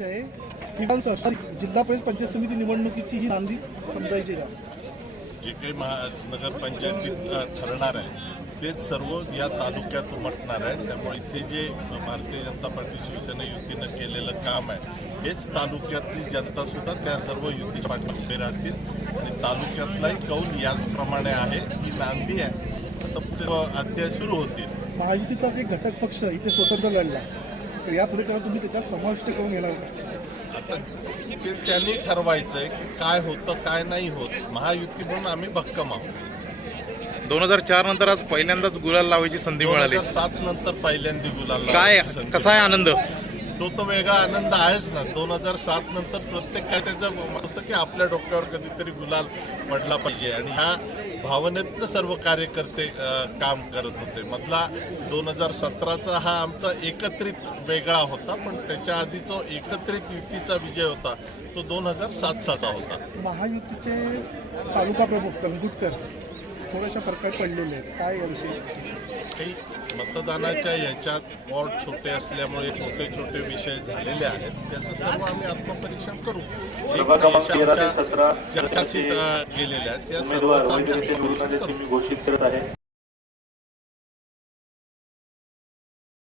जिल्हा परिषद पंचायत समिती निवडणुकीची ही नांदी समजायची का? जे काही नगरपंचायतीत ठरणार आहे तेच सर्व या तालुक्यात उमटणार आहे. त्यामुळे इथे जे भारतीय जनता पार्टी शिवसेना युतीनं केलेलं काम आहे हेच तालुक्यातली जनतासुद्धा त्या सर्व युतीच्या पाठीमागे उभे राहतील आणि तालुक्यातलाही कौल याचप्रमाणे आहे. ही नांदी आहे. आता अध्याय सुरू होतील. महायुतीचा एक घटक पक्ष इथे स्वतंत्र लढला तर यापुढे त्याला तुम्ही त्याच्यात समाविष्ट करून घेणार का? आता ते त्यांनी ठरवायचं आहे की काय होतं काय नाही होत. महायुती म्हणून आम्ही भक्कम आहोत. 2004 नंतर आज पहिल्यांदाच गुलाल लावायची संधी मिळाली. 2007 नंतर पहिल्यांदा गुलाल काय कसा आहे आनंद? तो वेगळा आनंद आहेच ना. 2007 नंतर प्रत्येक काय त्याचं मत होतं की आपल्या डोक्यावर कधीतरी गुलाल पडला पाहिजे आणि ह्या भावनेतनं सर्व कार्यकर्ते काम करत होते. मधला 2017चा हा आमचा एकत्रित वेगळा होता, पण त्याच्या आधीचा एकत्रित युतीचा विजय होता तो 2007चा होता. महायुतीचे तालुका प्रमुख कंगुटकर थोड्याशा फरकात पडलेले आहेत, काय याविषयी? काही मतदानाच्या याच्यात वॉर्ड छोटे असल्यामुळे छोटे छोटे विषय झालेले आहेत. त्याचं सर्व आम्ही आत्मपरीक्षण करू. ज्या सीट गेलेल्या आहेत त्या सर्वांचं आम्ही आत्मपरीक्षण करू.